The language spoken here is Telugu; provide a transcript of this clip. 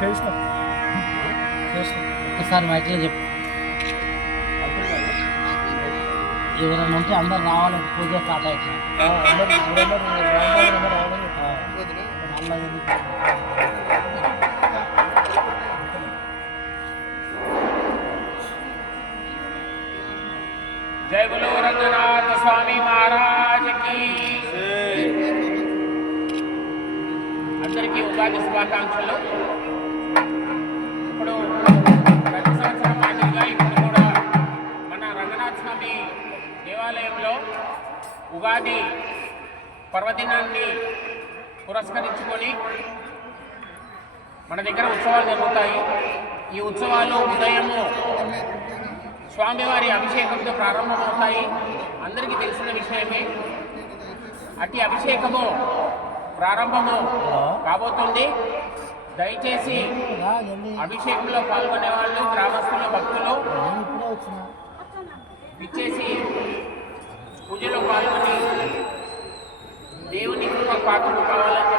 చేసిన ఒకసారి మైక్లో చెప్పు. ఎవరైనా ఉంటే అందరు రావాలని పూజ స్టార్ట్ అవుతుంది. जय बोलो रंगनाथ स्वामी महाराज की। అందరికీ ఉగాది శుభాకాంక్షలు. ఇప్పుడు ప్రతి సంవత్సరం మాదిరిగా ఇప్పుడు కూడా మన రంగనాథ స్వామి దేవాలయంలో ఉగాది పర్వదినాన్ని పురస్కరించుకొని మన దగ్గర ఉత్సవాలు జరుగుతాయి. ఈ ఉత్సవాలు ఉదయము స్వామివారి అభిషేకంతో ప్రారంభమవుతాయి. అందరికీ తెలిసిన విషయమే. అట్టి అభిషేకము ప్రారంభము కాబోతుంది. దయచేసి అభిషేకంలో పాల్గొనే వాళ్ళు, గ్రామస్తుల భక్తులు విచ్చేసి పూజలో పాల్గొని దేవుని కృప పాత్రలు కావాలని